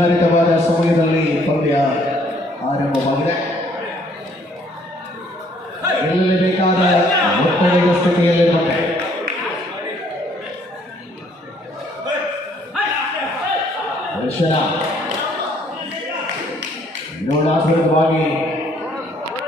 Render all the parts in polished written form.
ನಿರ್ಧಾರಿತವಾದ ಸಮಯದಲ್ಲಿ ಪಂದ್ಯ ಆರಂಭವಾಗಿದೆ. ಗೆಲ್ಲಲೇಬೇಕಾದ ಒತ್ತಡದ ಸ್ಥಿತಿಯಲ್ಲಿರುವಂತೆ ದರ್ಶನ ವಿರೋಧಾತ್ಮಕವಾಗಿ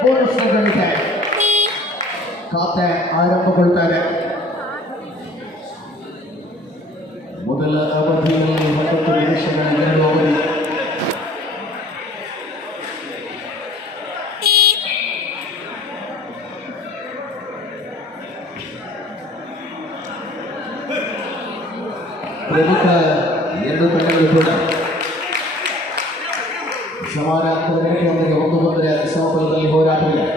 ಬೋನಸ್ನ ಗಳಿಕೆ ಖಾತೆ ಆರಂಭಗೊಳ್ತಾ ಇದೆ. ಮೊದಲ ಅವಧಿಯಲ್ಲಿ 9 ನಿಮಿಷಗಳ 2 ಅವಧಿ. ಪ್ರಮುಖ 2 ತಂಡಗಳು ಕೂಡ ಸಮಾನ ಅಂತರಕ್ಕೆ ಒಂದು ಬಂದರೆ ಸಮಬಲದಲ್ಲಿ ಹೋರಾಟವಿದೆ.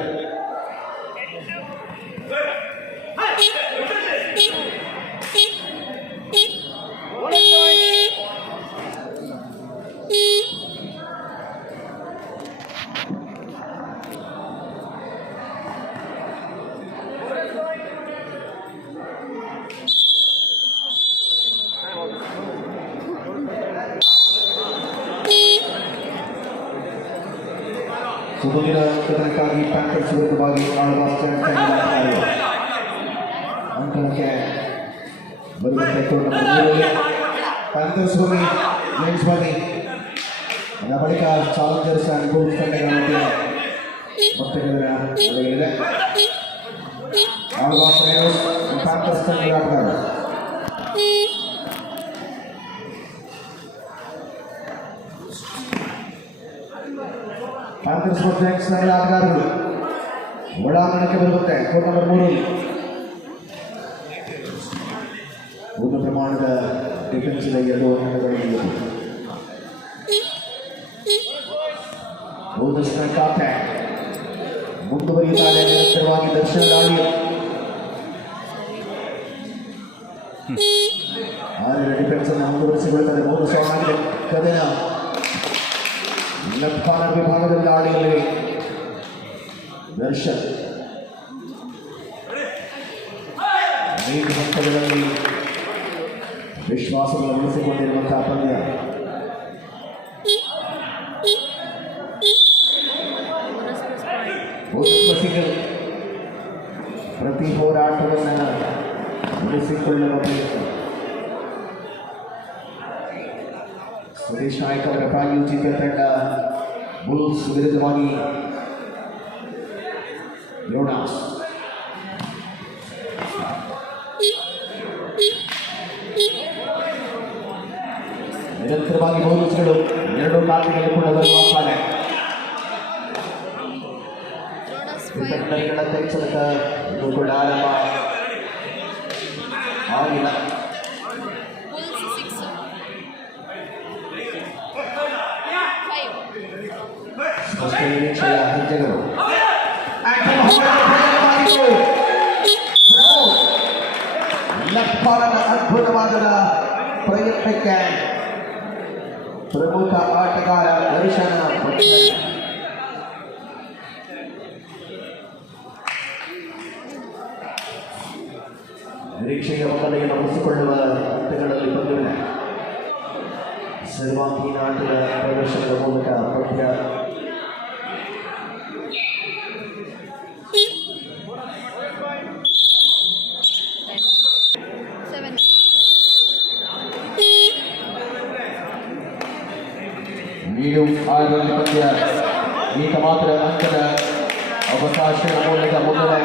ಸುಮೂಲ್ಯ ಅಂತರಕ್ಕಾಗಿ ಪ್ಯಾಂಥರ್ಸ್ ವಿರುದ್ಧವಾಗಿ ಆಳುವ ಅಂತರಕ್ಕೆ ಬರುವಂತೆ ಪ್ಯಾಂಥರ್ಸ್ ಹೋಗಿ ಜೇಮ್ಸ್ ಬಾಗಿ ಅದರ ಬಳಿಕ ಚಾಲೆಂಜರ್ಸ್ ಆ್ಯಂಡ್ ಬುಲ್ಸ್ ತಂಡಗಳ ಮಧ್ಯೆ ಮೊತ್ತಗಳಿದೆ. ಆಳುವ ಪ್ಯಾಂಥರ್ಸ್ ತಂಡದ ಆಟಗಾರ ಪ್ಯಾಂಥರ್ಸ್ ಮತ್ತು ಜೈಂಟ್ಸ್ನ ಆಟಗಾರರು ಒಳಾಂಗಣಕ್ಕೆ ಬರುತ್ತೆ. ಕೋರ್ಟ್ ನಂಬರ್ 3 ಒಂದು ಪ್ರಮಾಣದ ಡಿಫೆನ್ಸಿನ 2 ಅಂಕಗಳನ್ನು ಬೋನಸ್ನ ಖಾತೆ ಮುಂದುವರಿಯುತ್ತಾರೆ. ನಿರಂತರವಾಗಿ ದರ್ಶನ ದಾಳಿ 6 ಡಿಫೆನ್ಸ್ ಅನ್ನು ಮುಂದುವರಿಸಿಕೊಳ್ಳುತ್ತದೆ. 3 ಸವಾಲಾಗಿದೆ. ಕದನ ಲಕ್ಕಾನ ವಿಭಾಗದಲ್ಲಿ ದಾಳಿಯಲ್ಲಿ ದರ್ಶನ್ ಅನೇಕ ಹಂತಗಳಲ್ಲಿ ವಿಶ್ವಾಸವನ್ನು ಉಳಿಸಿಕೊಂಡಿರುವಂತಹ ಪಂದ್ಯ. ಪ್ರತಿ ಹೋರಾಟವನ್ನು ಉಳಿಸಿಕೊಳ್ಳುವ ಪ್ರಯತ್ನ. ಸುರೇಶ್ ನಾಯ್ಕ ಅವರ ಪ್ರಾಯೋಜಿತ ತಂಡ ಬುಲ್ಸ್ ವಿರುದ್ಧವಾಗಿ ಯೋನಾಸ್ ನಿರಂತರವಾಗಿ ಬೋನಸ್ಗಳು 2 ಖಾತೆಗಳು ಕೂಡ ಬರುತ್ತಾರೆ. ವಿತರಣೆಗಳ ತೆಗೆಸಲಕ ಇದು ಕೂಡ ಆರಂಭ ಆಗಿಲ್ಲ. ನಿರೀಕ್ಷೆಯ ಹೆಜ್ಜೆಗಳು ಲಕ್ಪಾಲನ ಅದ್ಭುತವಾದ ಪ್ರಯತ್ನಕ್ಕೆ ಪ್ರಮುಖ ಆಟಗಾರ ದರ್ಶನ ನಿರೀಕ್ಷೆಯ ಒತ್ತಡೆಯನ್ನು ಉಳಿಸಿಕೊಳ್ಳುವ ಹಂತಗಳಲ್ಲಿ ಬಂದಿವೆ. ಸರ್ವಾಂಗೀಣ ಆಟದ ಪ್ರದರ್ಶನದ ಮೂಲಕ ಪಂದ್ಯ ನೀರು 6 ಪಂದ್ಯ ಈಗ ಮಾತ್ರ ಅಂಕದ ಅವಕಾಶದ ಮೂಲಕ ಮುಂದೆ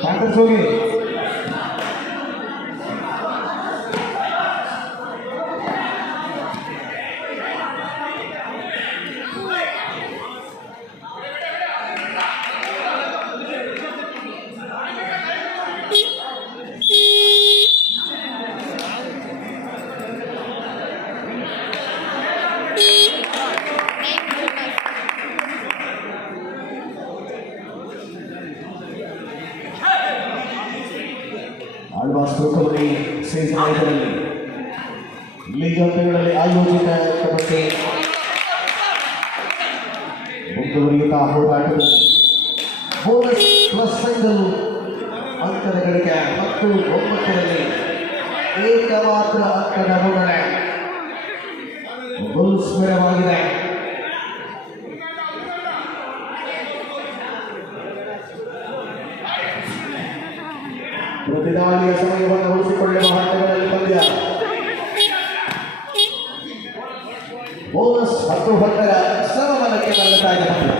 ಪ್ಯಾಂಥರ್ಸ್ ಹೋಗಿ ಸಮಯದಲ್ಲಿ ಲೀಗ್ ಹಂತಗಳಲ್ಲಿ ಆಯೋಜಿತ ಕಬಡ್ಡಿ ಮುಂದುವರಿಯುತ್ತಾ ಹೋರಾಟದಲ್ಲಿ ಬೋನಸ್ ಪ್ಲಸ್ ಸಿಂಗಲ್ ಅಂಕದ ಗಳಿಕೆ 10-9ರಲ್ಲಿ ಏಕಮಾತ್ರ ಅಂಕದ ಮುನ್ನಡೆ ಬುಲ್ಸ್ ಮೇಳವಾಗಿದೆ. ಪ್ರತಿದಾಳಿಯ ಸಮಯವನ್ನು ಉಳಿಸಿಕೊಳ್ಳುವ ಹಂತಗಳಲ್ಲಿ ಪಂದ್ಯ. ಬೋನಸ್ 10-10ರ ಸಮಬಲಕ್ಕೆ ತಳ್ಳುತ್ತಾ ಇದೆ ಪಂದ್ಯ.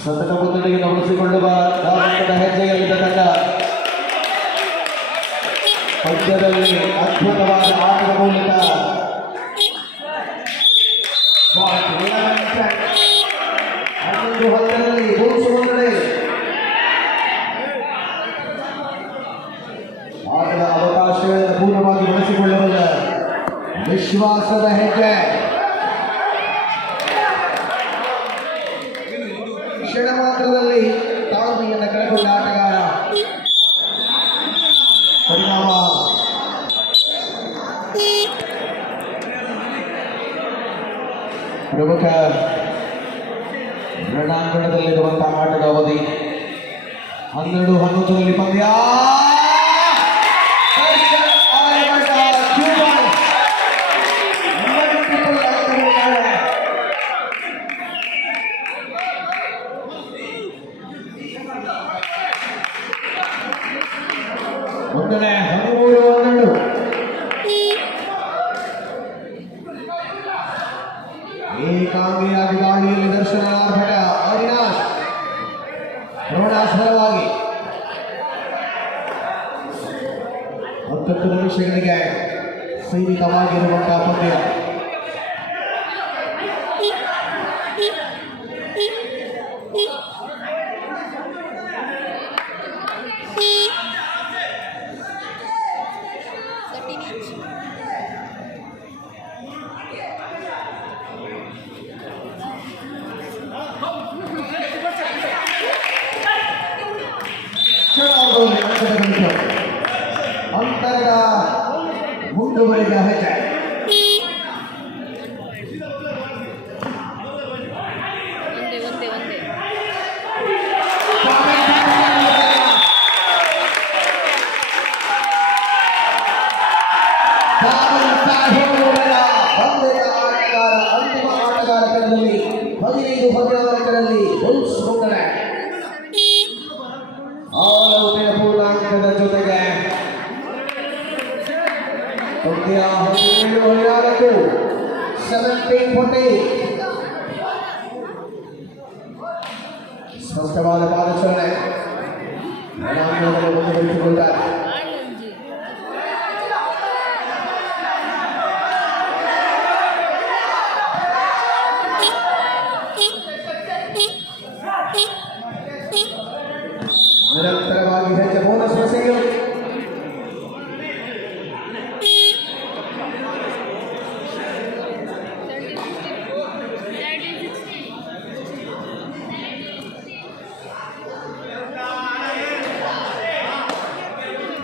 ಸತತ ಮುನ್ನಡೆಯನ್ನು ಉಳಿಸಿಕೊಳ್ಳುವ ಧಾವಂತದ ಹೆಜ್ಜೆಯಲ್ಲಿದ್ದ ತಂಡ ಪಂದ್ಯದಲ್ಲಿ ಅದ್ಭುತವಾದ ಆಟದ ಮೂಲಕ 11-10ರಲ್ಲಿ ಬುಲ್ಸ್ ಮುನ್ನಡೆ. ಆಟದ ಅವಕಾಶಗಳನ್ನು ಪೂರ್ಣವಾಗಿ ಬಳಸಿಕೊಳ್ಳುವ ವಿಶ್ವಾಸದ ಹೆಜ್ಜೆ. ಕ್ಷಣ ಮಾತ್ರದಲ್ಲಿ ತಾಳ್ಮೆಯನ್ನು ಕಳೆದುಕೊಂಡ ಆಟಗಾರ. ಪರಿಣಾಮ ಪ್ರಮುಖ ರಣಾಂಗಣದಲ್ಲಿರುವಂತಹ ಆಟದ ಅವಧಿ 12-11ರಲ್ಲಿ ಪಂದ್ಯ. ಮುಂದನೆ 13-12 ಏಕಾಂಗಿಯಾಗಿ ದಾಳಿಯಲ್ಲಿ ದರ್ಶನಾರ್ಹಟ ಅವಿನಾಶ್ ರೋಣಾಸ್ಪರವಾಗಿ 10 ನಿಮಿಷಗಳಿಗೆ ಸೀಮಿತವಾಗಿರುವಂತಹ ಪಂದ್ಯ. ಅಂತರದ ಮುಂದುವರಿದ ಹೆಜ್ಜೆ. ಅಂತಿಮ ಆಟಗಾರ ಕಣದಲ್ಲಿ 15-14ರಲ್ಲಿ ಬುಲ್ಸ್ ಮುನ್ನಡೆ. ಆಲೌಟಿನ ಪೂರ್ಣಾಂಕದ ಜೊತೆಗೆ ಪಂದ್ಯ 17-14 17-14. ಸ್ಪಷ್ಟವಾದ ಪಾದಚಲನೆ ಮುಂದುವರಿಸಿಕೊಳ್ಳುತ್ತಾರೆ. ನಿರಂತರವಾಗಿ ಹೆಚ್ಚು ಬೋನಸ್ ಸಿಂಗಲ್.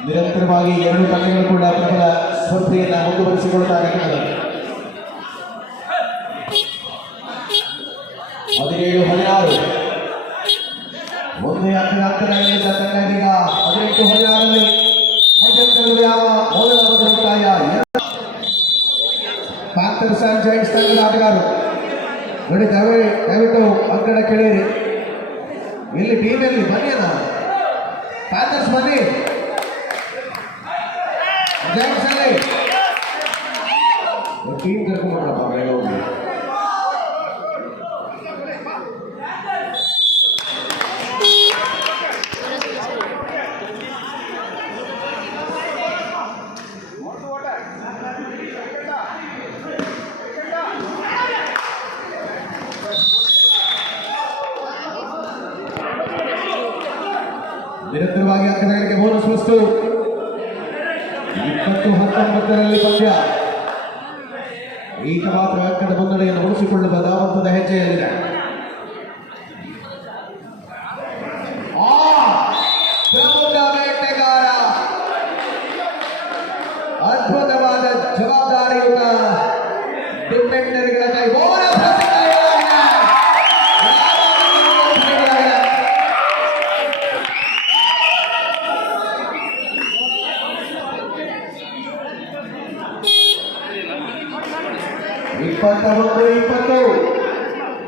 ನಿರಂತರವಾಗಿ ಎರಡು ತಂಡಗಳು ಕೂಡ ಪ್ರಬಲ ಸ್ಪರ್ಧೆಯನ್ನು ಮುಂದುವರಿಸಿಕೊಳ್ಳುತ್ತಾರೆ. 17-16 ಒಂದೇ ಅಂಕಗಳಿಂದ ತಂಡ ಈಗ 18-16ರಲ್ಲಿ ಮಧ್ಯಂತರದಲ್ಲಿ ಯಾವ ಮೊದಲ ಮುಕ್ತಾಯ. ಪ್ಯಾಂಥರ್ಸ್ ಅಂಡ್ ಜೈಂಟ್ಸ್ ತಂಡದ ಆಟಗಾರರು ನೋಡಿ, ದಯವಿಟ್ಟು ಅಂಕಣ ಕೇಳಿರಿ. ಇಲ್ಲಿ ಟೀಮಲ್ಲಿ ಬನ್ನಿಯನ ಪ್ಯಾಂಥರ್ಸ್ ಬನ್ನಿ, ಜೈಂಟ್ಸ್ ಅಲ್ಲಿ ಟೀಮ್ ಕರ್ಕೊಂಡ್ರಪ್ಪ ಬೇಗ ಹೋಗಿ. ನಿರಂತರವಾಗಿ ಅಂಕಗಳಿಗೆ ಬೋನಸ್ ವಸ್ತು. 20-19ರಲ್ಲಿ ಪಂದ್ಯ ಈಗ ಮಾತ್ರ ಅಂಕದ ಮುನ್ನಡೆಯನ್ನು ಉಳಿಸಿಕೊಳ್ಳುವ ಧಾವಂತದ ಹೆಜ್ಜೆಯಲ್ಲಿದೆ. ಪ್ರಮುಖ ಬೇಟೆಗಾರ ಅದ್ಭುತವಾದ ಜವಾಬ್ದಾರಿಯುತ ಡಿಫೆಂಡರ್ಗಳ ಕೈ ಇಪ್ಪತ್ತು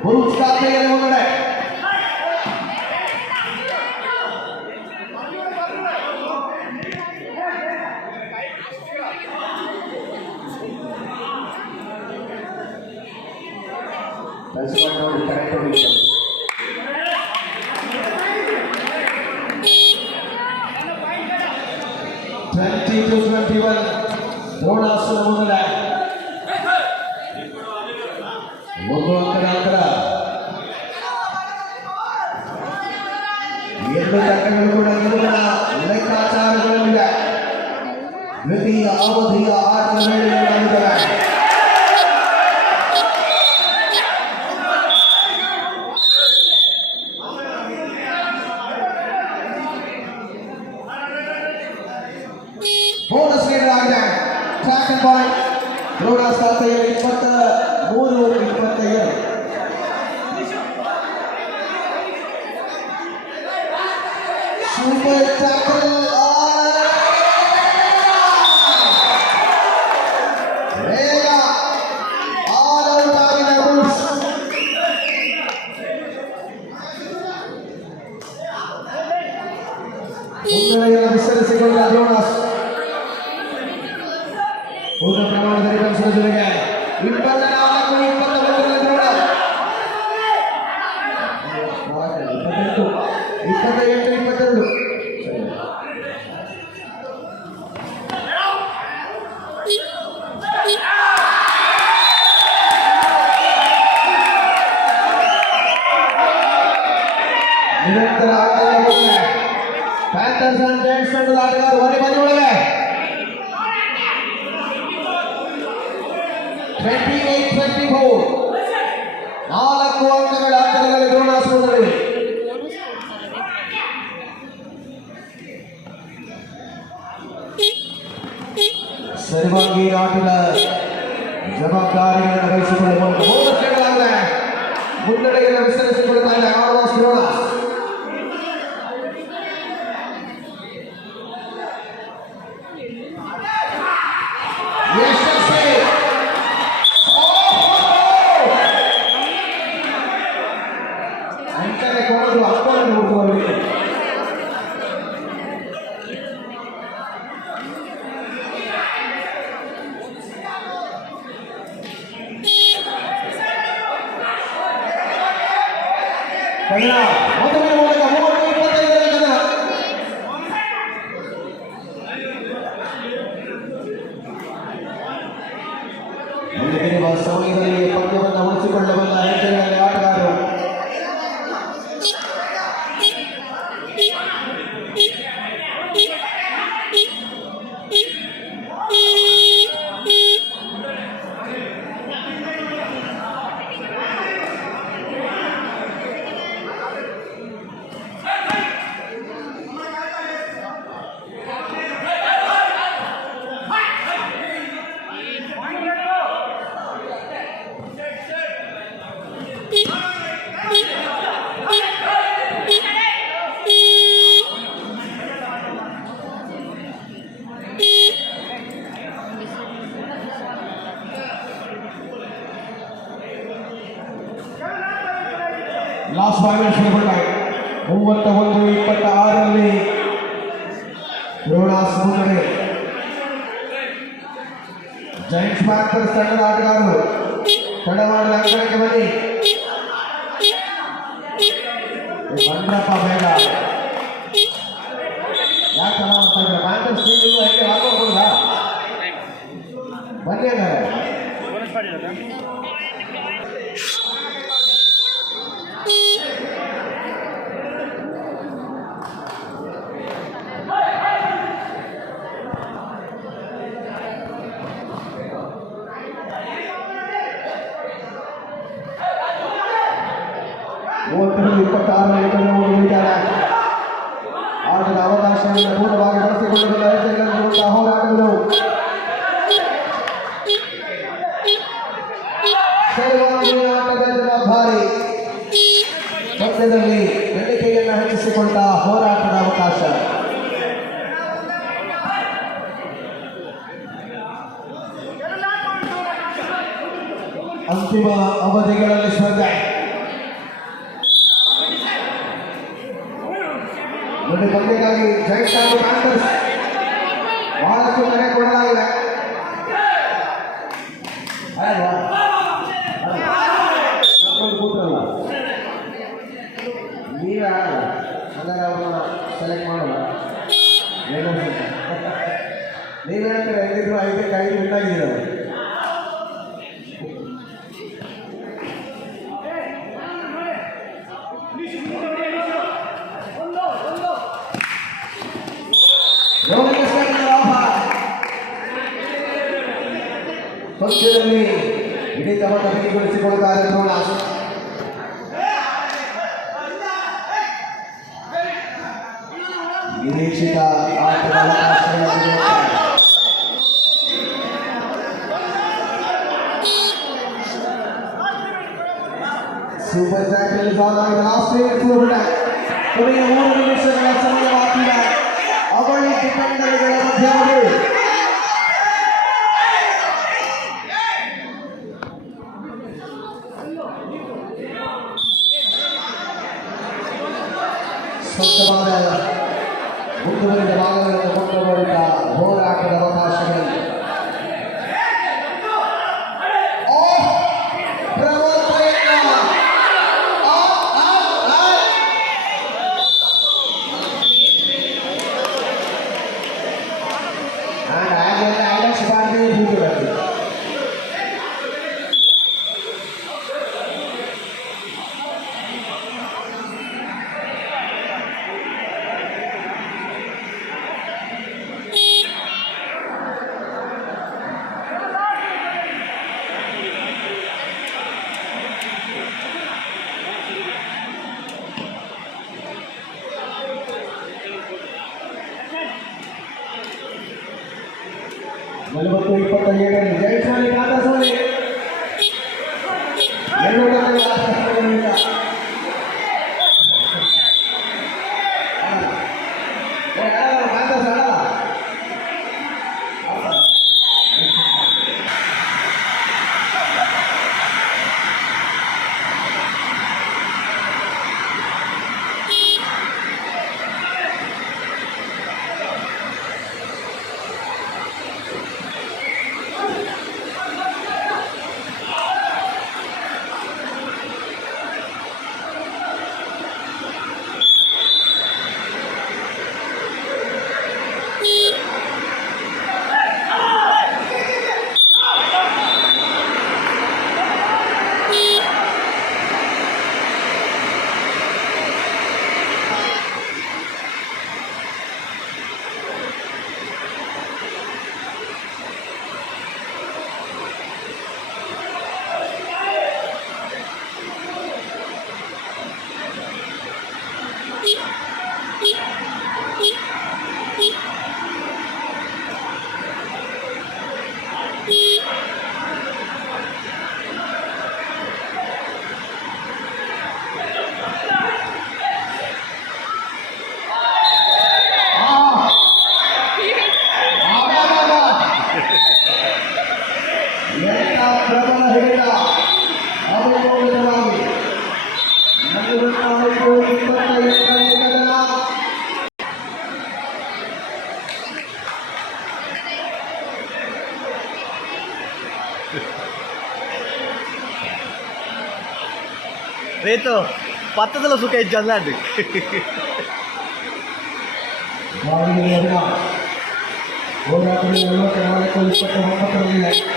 ಬುಲ್ಸ್ ಖಾತೆಯಲ್ಲಿ ಮುನ್ನಡೆ. ನೋಡಿ ಕರೆಕ್ಟ್ ನೋಡಿ 20-21 ದ್ರೋಣಾಸುರ ಮುನ್ನಡೆ. ಒಂದು ಅಂಕದ ಅಂತರ. ಎರಡು ತಂಡಗಳು ಕೂಡ ಇವುಗಳ ಲೆಕ್ಕಾಚಾರಗಳಲ್ಲಿದೆ. ದ್ವಿತೀಯ ಅವಧಿಯ ಆಟದ ವೇಳೆಯಲ್ಲಿದೆ. ಬೋನಸ್ ನೀಡಲಾಗಿದೆ. ಟ್ರ್ಯಾಕ್ ಅಂಡ್ ಪಾಯಿಂಟ್ ದ್ರೋಣಾಸ್ ಖಾತೆಯಲ್ಲಿ 23-22. ಸೂಪರ್ ಟ್ಯಾಕಲ್ ಬೇಗ ಆಲ್ ಔಟ್ ಆಗಿದೆ ಬುಲ್ಸ್. ಮುನ್ನಡೆಯನ್ನು ವಿಸ್ತರಿಸಿಕೊಂಡ ದ್ರೋಣಾಸ್ ಪೂರ್ಣ ಪ್ರಮಾಣದಲ್ಲಿ ಕಳಿಸುವ ಜೊತೆಗೆ 24-21 ದ್ರೋಣಾಸ್ 28-22. ನಿರಂತರ ಪ್ಯಾಂಥರ್ಸ್ ಅಂಡ್ ಜೈಂಟ್ಸ್ ತಂಡದ ಆಟಗಾರರು ಹೊರ ಮನೆಯೊಳಗೆ 28-24 4 ಅಂಕಗಳ ಅಂತರದಲ್ಲಿ ದ್ರೋಣಾಸ್ ಮುನ್ನಡೆ. ಸರಿವಾಗಿ ಆಟದ ಜವಾಬ್ದಾರಿಗಳನ್ನು ವಹಿಸಿಕೊಳ್ಳುವ ಮುನ್ನಡೆಯನ್ನು ವಿಸ್ತರಿಸಿಕೊಳ್ಳುತ್ತಾರೆ ದ್ರೋಣಾಸ್. ಅಂಕನೆ ಕೊಡೋದು ಅಪ್ಪನ್ನು ಹುಡುಕುವವರಿಗೆ ಕನ್ನಡ ಮೊದಲನೇ ಮೂಲಕ 30-25 ಕನ್ನಡ. ಮುಂದಿರುವ ಸಮಯದಲ್ಲಿ ಪಂದ್ಯವನ್ನು ಉಳಿಸಿಕೊಳ್ಳಬಲ್ಲ ಹೆಜ್ಜೆಗಳಲ್ಲಿ ಆಟಗಾರರು. ಲಾಸ್ಟ್ 5 ಮಿನಿಟ್ಸ್ 31-26 ದ್ರೋಣಾಸ್ ಮುನ್ನಡೆ. ಜೈಂಟ್ಸ್ ಪ್ಯಾಂಥರ್ಸ್ ತಂಡದ ಆಟಗಾರರು ತಡವಾದ ಅಂಕಣಕ್ಕೆ ಬನ್ನಿ. ಬಂದ್ರಪ್ಪ ಬೇಗ ಯಾಕೆ ಅಂತ ಇದ್ರೆ ಪ್ಯಾಂಥರ್ಸ್ ಟೀಮ್ ಹೆಂಗೆ ಹಾಕೋಬೋದಾ ಬನ್ನಿ ಹಂಗಾರೆ. 26 ನಿಮಿಷಗಳ ಆಟದ ಅವಕಾಶವನ್ನು ಪೂರ್ಣವಾಗಿ ಬಳಸಿಕೊಳ್ಳುವ ಹೋರಾಟಗಳು ಆಟದ ಜವಾಬ್ದಾರಿ ಪಂದ್ಯದಲ್ಲಿ ಗಳಿಕೆಯನ್ನು ಹೆಚ್ಚಿಸಿಕೊಂಡ ಹೋರಾಟದ ಅವಕಾಶ ಅಂತಿಮ ಅವಧಿಗಳಲ್ಲಿ ಸ್ಪರ್ಧೆ ಒಂದು ಪಂದ್ಯಕ್ಕಾಗಿ ಜೈಂಟ್ ಹಾಗೂ ಪ್ಯಾಂಥರ್ಸ್ ಬಹಳಷ್ಟು ಕರೆ ಕೊಡಲಾಗಿದೆ ಕೂತ್ರಲ್ಲ ನೀವೇ ಹಾಗಾದ್ರೆ ಅವ್ರನ್ನ ಸೆಲೆಕ್ಟ್ ಮಾಡೋಣ ನೀವೇ ಹೇಳ್ತೀರ 5-5 ವಿನ್ ಆಗಿದ್ದೀರ ಪಕ್ಷದಲ್ಲಿ ಇಡೀ ತಮ್ಮ ತನಿಖೆಗೊಳಿಸಿಕೊಳ್ಳುತ್ತಾರೆ ನೋಡ ನಿರೀಕ್ಷಿತ ಆಟದ ಸೂಪರ್ ಟ್ಯಾಕಲ್ ಕೊನೆಯ 3 ನಿಮಿಷಗಳ ಸಮಯವಾಗಿದೆ ಅವಳಿ ಡಿಫೆಂಡರ್ಗಳ ಮಧ್ಯದಲ್ಲಿ ಸ್ಪಷ್ಟವಾದ ಮುಂದುವರಿದ ಭಾಗಗಳನ್ನು ಕೊಂಡುಬರುತ್ತ ಹೋರಾಟದ ಅವಕಾಶಗಳು ನಲವತ್ತು 27 ಜೈಸ್ವಾಲಿ ಕಾಂತಸ್ವಾಮಿ రేతో పద్ధతిలో సుఖ ఇచ్చాడు ಹೋರಾಟದಲ್ಲಿ 49 29